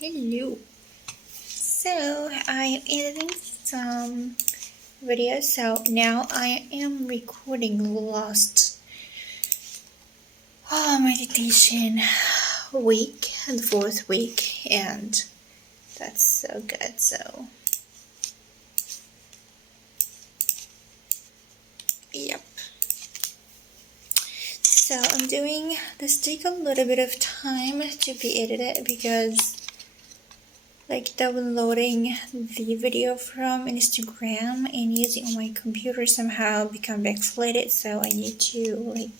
Hello. So I am editing some videos. So now I am recording last meditation week, the fourth week, and that's so good. So yep. So I'm doing this. Take a little bit of time to be edited because downloading the video from Instagram and using on my computer somehow become pixelated, so I need to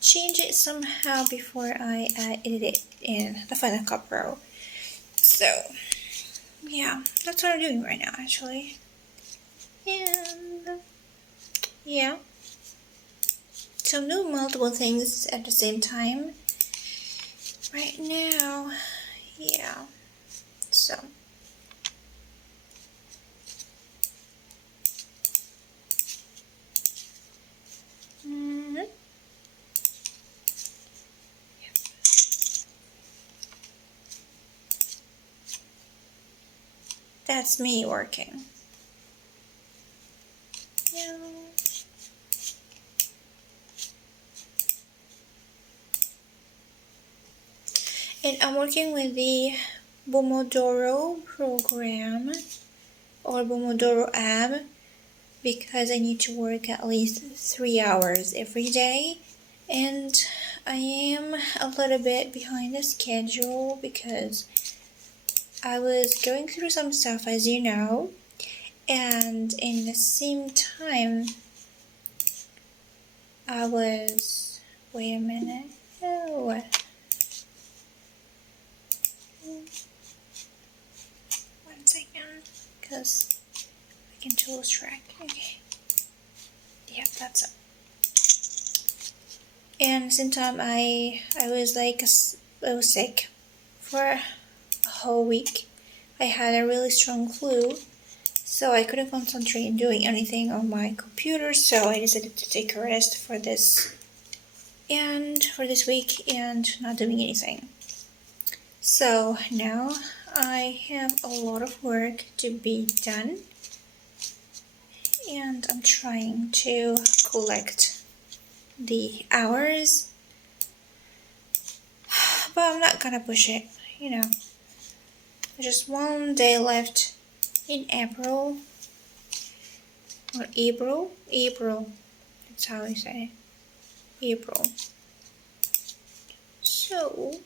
change it somehow before I edit it in the Final Cut Pro. So yeah, that's what I'm doing right now actually. And yeah, so I'm doing multiple things at the same time right now. Yeah, so that's me working. Yeah. And I'm working with the Pomodoro program or Pomodoro app because I need to work at least 3 hours every day. And I am a little bit behind the schedule because I was going through some stuff, as you know, and in the same time I was, wait a minute, oh, one second, because I can lose track. Okay, yeah, that's it. And same time I was I was sick for a whole week. I had a really strong flu, so I couldn't concentrate on doing anything on my computer, so I decided to take a rest for this week and not doing anything. So now I have a lot of work to be done, and I'm trying to collect the hours, but I'm not gonna push it, you know. Just one day left in April, or April, that's how I say it, April. So